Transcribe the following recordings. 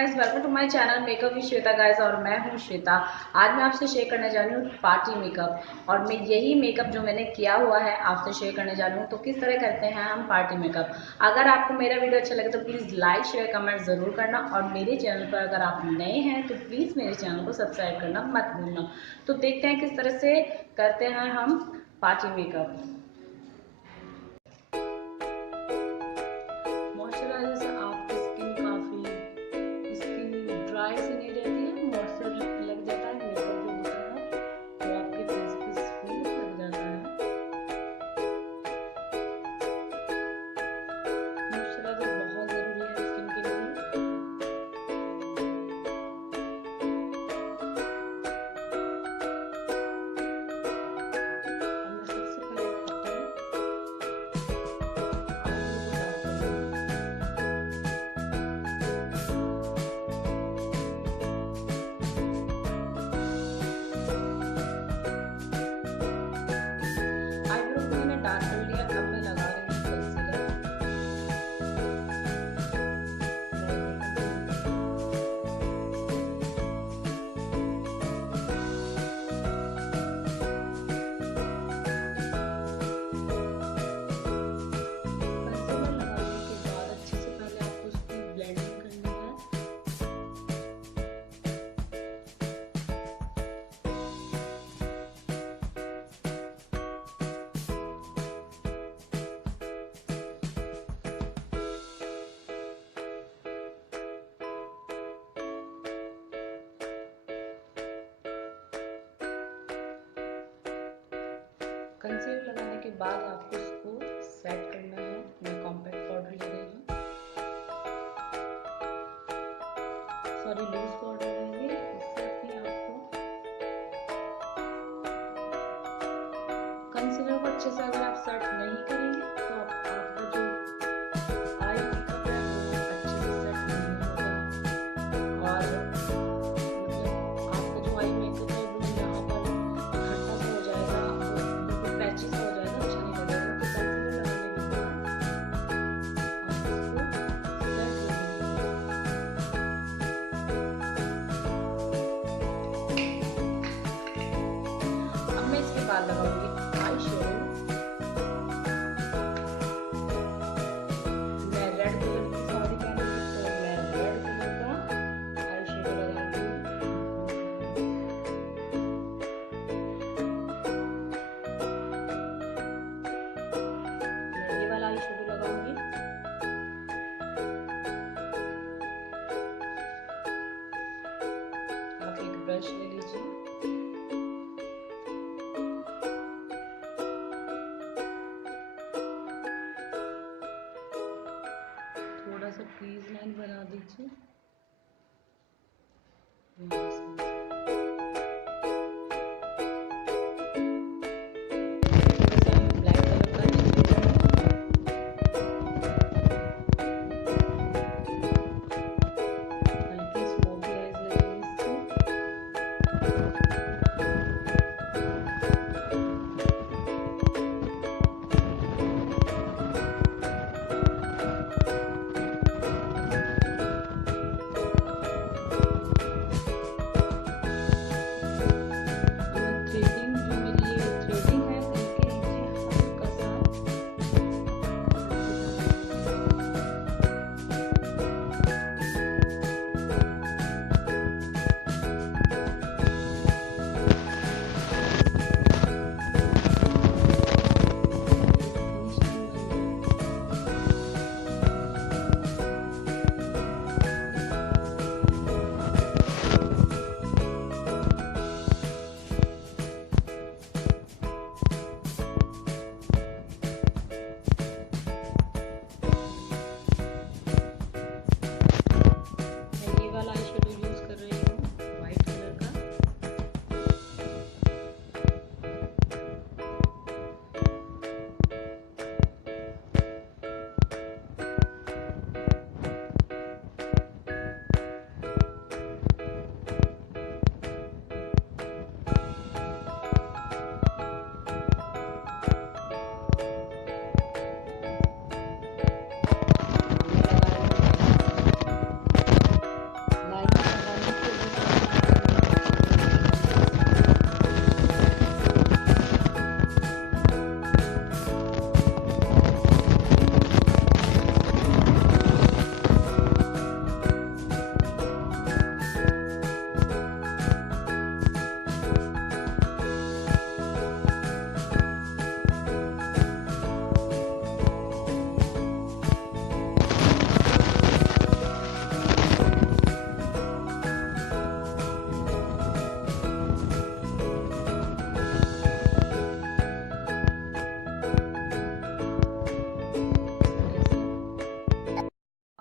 Guys, welcome to my channel makeup with Shweta guys. और मैं हूं श्वेता। आज मैं आपसे शेयर करने जा रही हूँ पार्टी मेकअप। और मैं यही मेकअप जो मैंने किया हुआ है आपसे शेयर करने जा रही हूँ। तो किस तरह करते हैं हम पार्टी मेकअप। अगर आपको मेरा वीडियो अच्छा लगे तो प्लीज़ लाइक शेयर कमेंट ज़रूर करना। और मेरे चैनल पर अगर आप नए हैं तो प्लीज़ मेरे चैनल को सब्सक्राइब करना मत भूलना। तो देखते हैं किस तरह से करते हैं हम पार्टी मेकअप। मॉइस्चराइजर से आपकी स्किन काफ़ी ड्राई से नहीं रहती है, मॉइस्चर लग जाता है, मेकअप जो होता है वो आपके फेस पे स्मूथ लग जाता है। मॉइस्चराइजर बहुत ज़रूरी है स्किन के लिए। अब मैं सबसे पहले अपने आईब्रो को डार्क करूँगी। आईब्रो को मैंने डार्क कर लिया। अब मैं लगा रही हूँ कंसीलर। कंसीलर लगाने के बाद अच्छे से पहले आपको उसकी ब्लेंडिंग करनी है। कंसीलर लगाने के बाद आपको इसको सेट करना है। मैं कॉम्पैक्ट पाउडर ले रही हूँ, सॉरी लूज पाउडर लेंगे। इससे भी आपको कंसीलर को अच्छे से अगर आप सेट नहीं करेंगे तो आपका जो आई मेकअप है वो अच्छे से सेट नहीं होगा। और आपका जो आई मेकअप है वो यहाँ पर खट्टा सा हो जाएगा, आपको बिल्कुल पैची सा हो जाएगा, अच्छा नहीं लगेगा। तो कंसीलर लगाने के बाद आप इसको सेट कर देंगे। अब मैं इसके बाद लगाऊंगी आई शेडो। मैं रेड कलर की साड़ी पहनी थी तो मैं रेड कलर का आई शेडो लगाती हूँ। मैं ये वाला आई शेडो लगाऊंगी। आप एक ब्रश ले लीजिए।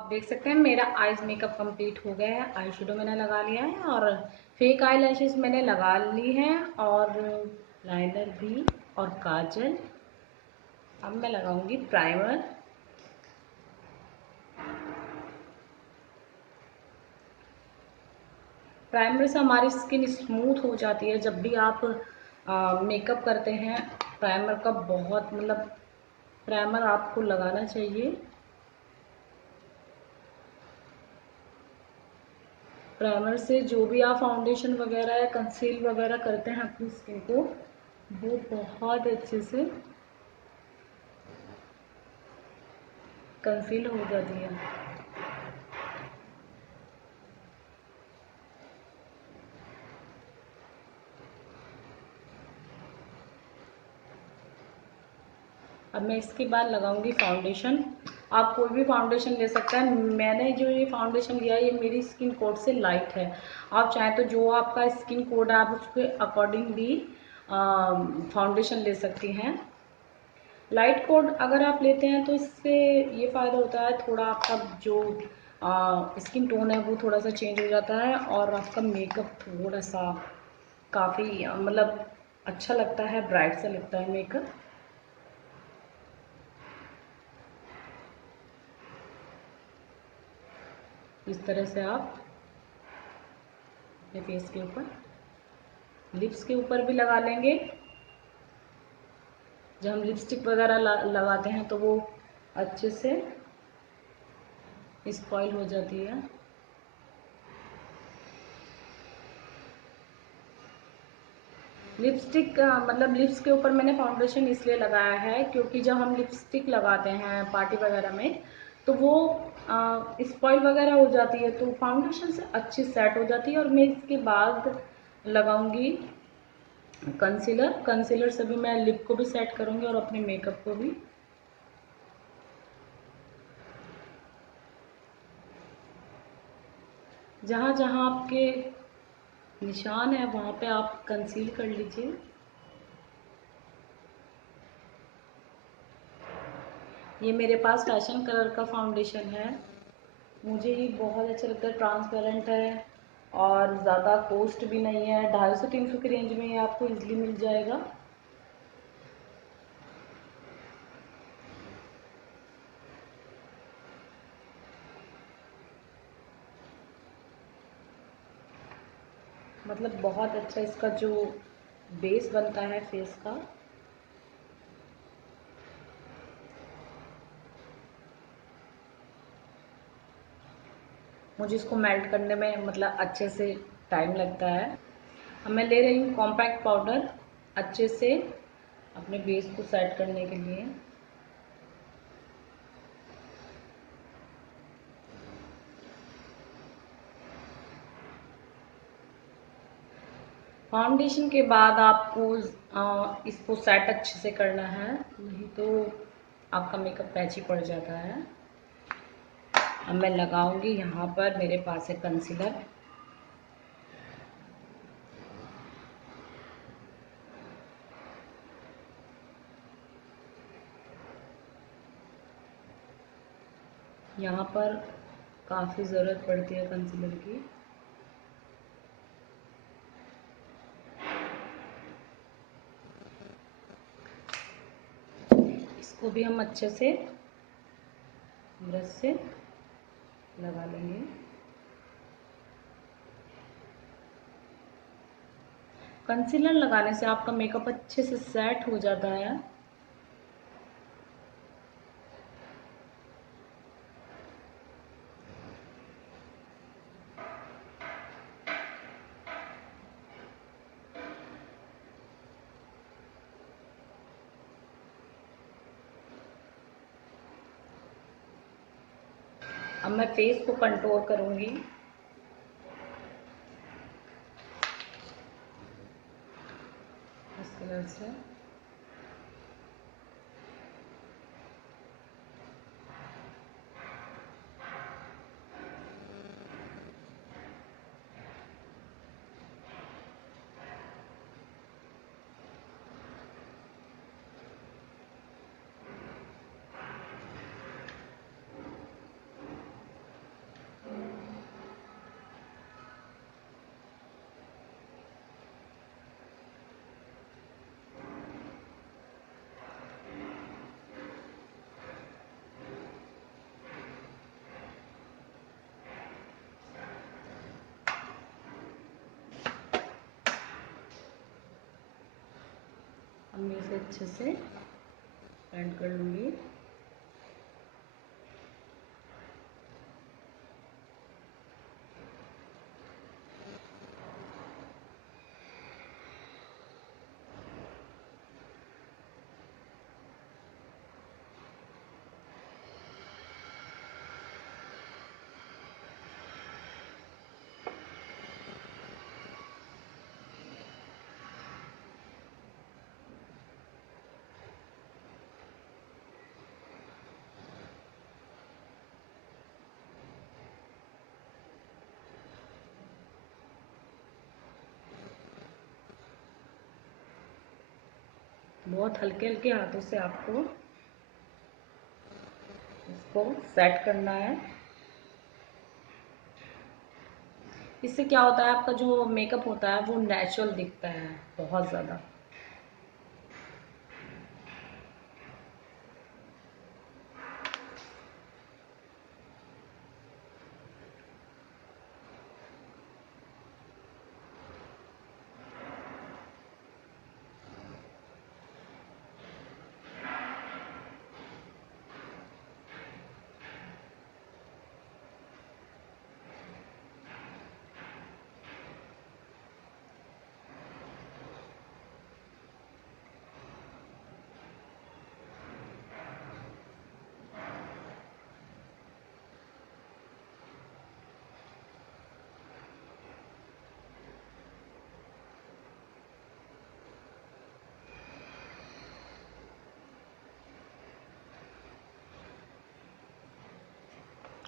देख सकते हैं मेरा आईज मेकअप कंप्लीट हो गया है। आई शेडो मैंने लगा लिया है और फेक आई लैशेस मैंने लगा ली हैं और लाइनर भी और काजल। अब मैं लगाऊंगी प्राइमर। प्राइमर से हमारी स्किन स्मूथ हो जाती है। जब भी आप मेकअप करते हैं प्राइमर का बहुत प्राइमर आपको लगाना चाहिए। प्राइमर से जो भी आप फाउंडेशन वगैरह या कंसील वगैरह करते हैं अपनी स्किन को, वो बहुत अच्छे से कंसील हो जाती है। अब मैं इसके बाद लगाऊंगी फाउंडेशन। आप कोई भी फाउंडेशन ले सकते हैं। मैंने जो ये फाउंडेशन लिया है ये मेरी स्किन कोड से लाइट है। आप चाहें तो जो आपका स्किन कोड है आप उसके अकॉर्डिंग भी फाउंडेशन ले सकती हैं। लाइट कोड अगर आप लेते हैं तो इससे ये फ़ायदा होता है, थोड़ा आपका जो स्किन टोन है वो थोड़ा सा चेंज हो जाता है और आपका मेकअप थोड़ा सा काफ़ी अच्छा लगता है, ब्राइट सा लगता है मेकअप। इस तरह से आप अपने फेस के ऊपर, लिप्स के ऊपर भी लगा लेंगे। जब हम लिपस्टिक वगैरह लगाते हैं तो वो अच्छे से स्पॉइल हो जाती है। लिपस्टिक लिप्स के ऊपर मैंने फाउंडेशन इसलिए लगाया है क्योंकि जब हम लिपस्टिक लगाते हैं पार्टी वगैरह में तो वो स्पॉइल वगैरह हो जाती है, तो फाउंडेशन से अच्छी सेट हो जाती है। और मैं इसके बाद लगाऊंगी कंसीलर। कंसीलर से भी मैं लिप को भी सेट करूंगी और अपने मेकअप को भी। जहाँ जहाँ आपके निशान है वहाँ पे आप कंसील कर लीजिए। ये मेरे पास फैशन कलर का फाउंडेशन है। मुझे ये बहुत अच्छा लगता है, ट्रांसपेरेंट है और ज़्यादा कॉस्ट भी नहीं है। 250-300 की रेंज में ये आपको इजीली मिल जाएगा। बहुत अच्छा इसका जो बेस बनता है फेस का। मुझे इसको मेल्ट करने में अच्छे से टाइम लगता है। अब मैं ले रही हूँ कॉम्पैक्ट पाउडर अच्छे से अपने बेस को सेट करने के लिए। फाउंडेशन के बाद आपको इसको सेट अच्छे से करना है, नहीं तो आपका मेकअप पैची पड़ जाता है। अब मैं लगाऊंगी, यहाँ पर मेरे पास है कंसीलर। यहाँ पर काफ़ी ज़रूरत पड़ती है कंसीलर की। इसको भी हम अच्छे से ब्रश से लगा लेंगे। कंसीलर लगाने से आपका मेकअप अच्छे से सेट हो जाता है। अब मैं फेस को कंटूर करूंगी। इस कलर से मैं इसे अच्छे से ब्लेंड कर लूँगी। बहुत हल्के हल्के हाथों से आपको इसको सेट करना है। इससे क्या होता है, आपका जो मेकअप होता है वो नेचुरल दिखता है बहुत ज़्यादा।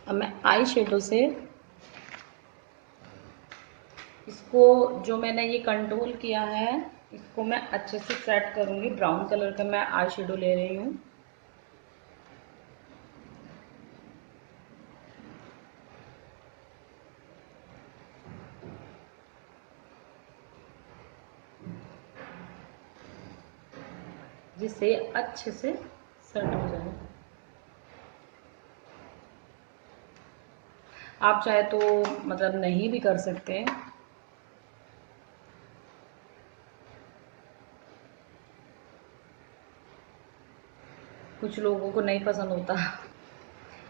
अब मैं आई शेडो से इसको, जो मैंने ये कंट्रोल किया है, इसको मैं अच्छे से सेट करूँगी। ब्राउन कलर का मैं आई शेडो ले रही हूँ। जिससे अच्छे से सेट हो जाए। आप चाहे तो मतलब नहीं भी कर सकते हैं। कुछ लोगों को नहीं पसंद होता।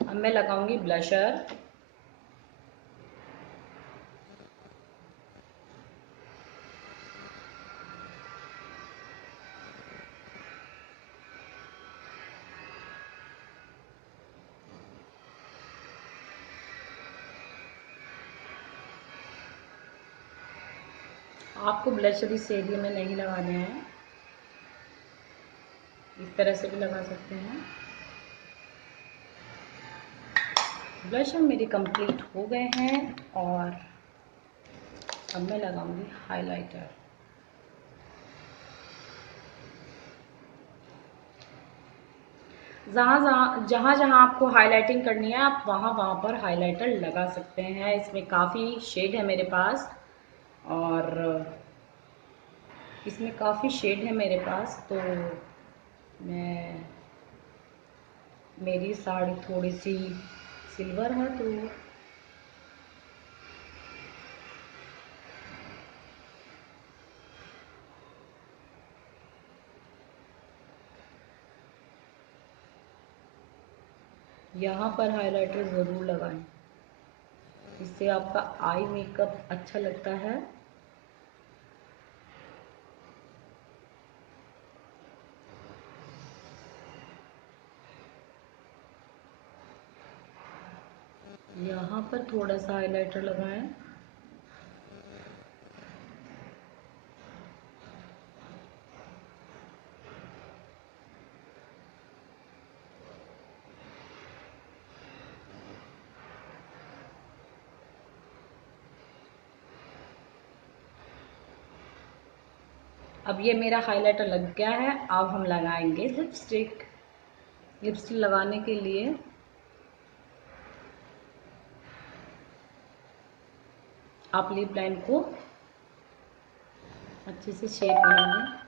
अब मैं लगाऊंगी ब्लशर। आपको ब्लशर इस एरिया में नहीं लगाने हैं, इस तरह से भी लगा सकते हैं। ब्लशर मेरे कंप्लीट हो गए हैं और अब मैं लगाऊंगी हाइलाइटर। जहाँ जहाँ आपको हाइलाइटिंग करनी है, आप वहाँ पर हाइलाइटर लगा सकते हैं। इसमें काफ़ी शेड है मेरे पास, और इसमें काफ़ी शेड है मेरे पास, तो मैं, मेरी साड़ी थोड़ी सी सिल्वर है तो यहाँ पर हाइलाइटर ज़रूर लगाएं। इससे आपका आई मेकअप अच्छा लगता है। यहाँ पर थोड़ा सा हाइलाइटर लगाएं। अब ये मेरा हाइलाइटर लग गया है। अब हम लगाएंगे लिपस्टिक। लिपस्टिक लगाने के लिए आप लिप लाइन को अच्छे से शेप बना लें।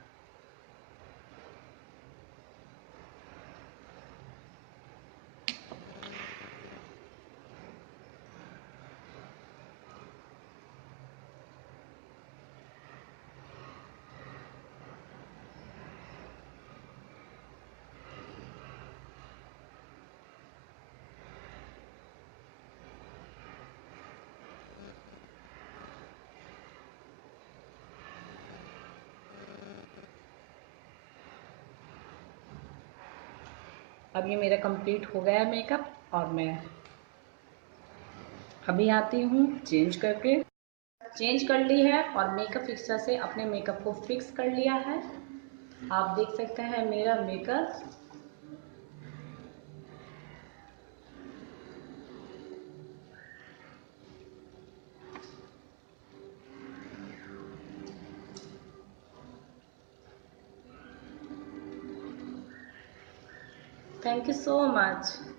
अब ये मेरा कंप्लीट हो गया है मेकअप और मैं अभी आती हूँ चेंज करके। चेंज कर ली है और मेकअप फिक्सर से अपने मेकअप को फिक्स कर लिया है। आप देख सकते हैं मेरा makeup. Thank you so much.